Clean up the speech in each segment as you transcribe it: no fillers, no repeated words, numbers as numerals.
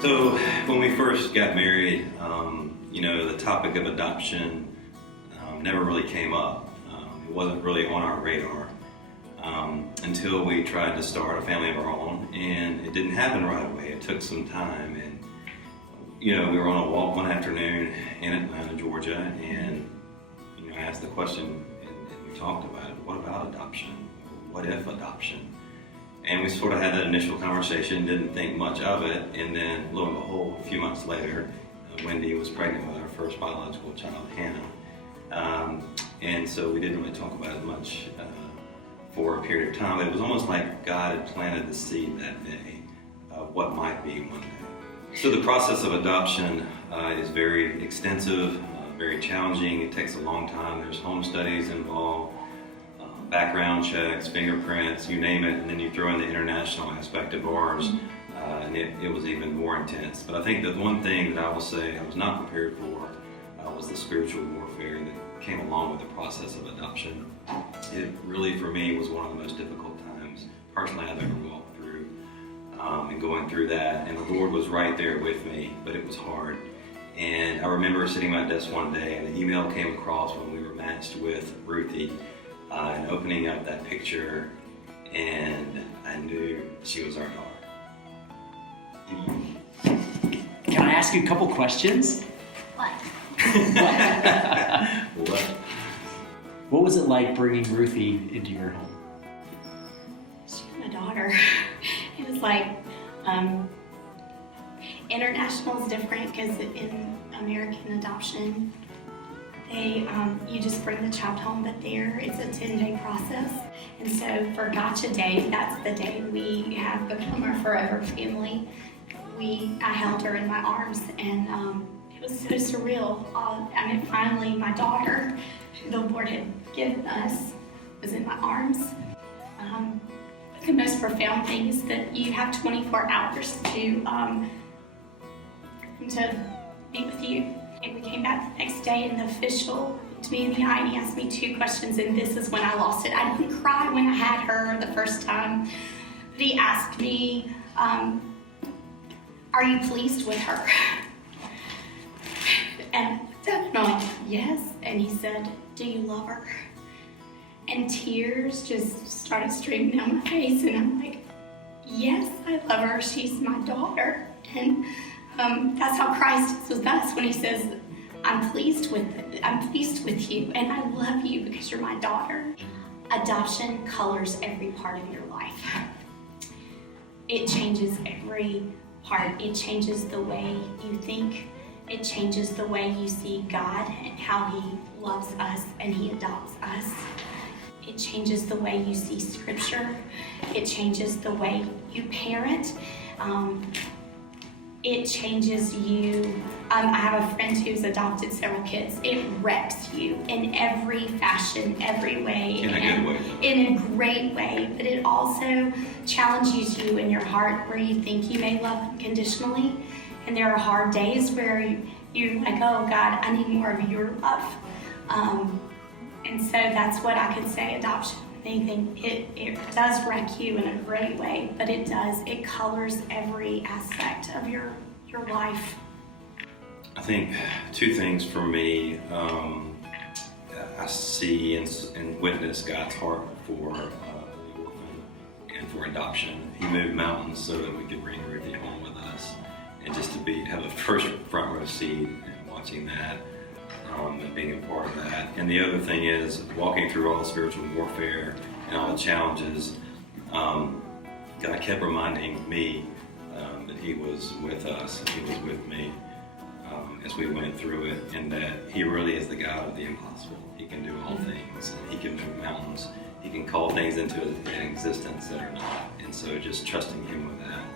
So when we first got married, the topic of adoption never really came up. It wasn't really on our radar until we tried to start a family of our own, and it didn't happen right away. It took some time, and we were on a walk one afternoon in Atlanta, Georgia, and I asked the question, and we talked about it. What about adoption? What if adoption? And we sort of had that initial conversation, didn't think much of it, and then lo and behold, a few months later, Wendy was pregnant with our first biological child, Hannah. And so we didn't really talk about it much for a period of time. It was almost like God had planted the seed that day of what might be one day. So the process of adoption is very extensive, very challenging. It takes a long time. There's home studies involved, background checks, fingerprints, you name it, and then you throw in the international aspect of ours, and it was even more intense. But I think that one thing that I will say I was not prepared for was the spiritual warfare that came along with the process of adoption. It really, for me, was one of the most difficult times personally I've ever walked through, and going through that, and the Lord was right there with me, but it was hard. And I remember sitting at my desk one day, and an email came across when we were matched with Ruthie, and opening up that picture, and I knew she was our daughter. Can I ask you a couple questions? What? What? What was it like bringing Ruthie into your home? She's my daughter. It was like, international is different because in American adoption, you just bring the child home, but there it's a 10-day process. And so for Gotcha Day, that's the day we have become our forever family. I held her in my arms, and it was so surreal. Finally my daughter, who the Lord had given us, was in my arms. The most profound thing is that you have 24 hours to be with you. And we came back the next day, and the official looked me in the eye and he asked me 2 questions, and this is when I lost it. I didn't cry when I had her the first time, but he asked me, are you pleased with her? And I'm like, yes. And he said, do you love her? And tears just started streaming down my face, and I'm like, yes, I love her. She's my daughter. And that's how Christ is with us when he says, I'm pleased with you, and I love you because you're my daughter. Adoption colors every part of your life. It changes every part. It changes the way you think. It changes the way you see God and how he loves us and he adopts us. It changes the way you see scripture. It changes the way you parent. It changes you. I have a friend who's adopted several kids. It wrecks you in every fashion, every way. In a good way. In a great way, but it also challenges you in your heart where you think you may love unconditionally, and there are hard days where you're like, oh God, I need more of your love. And so that's what I could say adoption. Anything, it does wreck you in a great way, but it colors every aspect of your life. I think 2 things for me. I see and witness God's heart for the orphan and for adoption. He moved mountains so that we could bring Ruthie home with us, and just to have a first front row seat and watching that. And being a part of that. And the other thing is walking through all the spiritual warfare and all the challenges. God kept reminding me that he was with us, and he was with me as we went through it, and that he really is the God of the impossible. He can do all things. He can move mountains. He can call things into an existence that are not. And so just trusting him with that,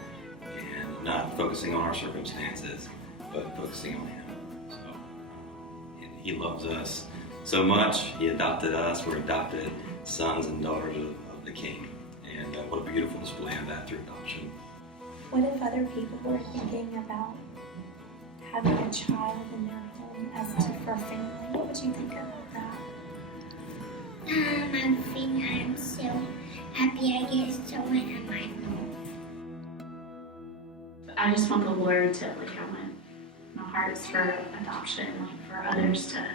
and not focusing on our circumstances, but focusing on him. He loves us so much. He adopted us. We're adopted sons and daughters of the King. And what a beautiful display of that through adoption. What if other people were thinking about having a child in their home as for family? What would you think about that? I think I'm so happy I get someone in my home. I just want the Lord to, like, I want my heart's for adoption, like for others to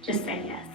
just say yes.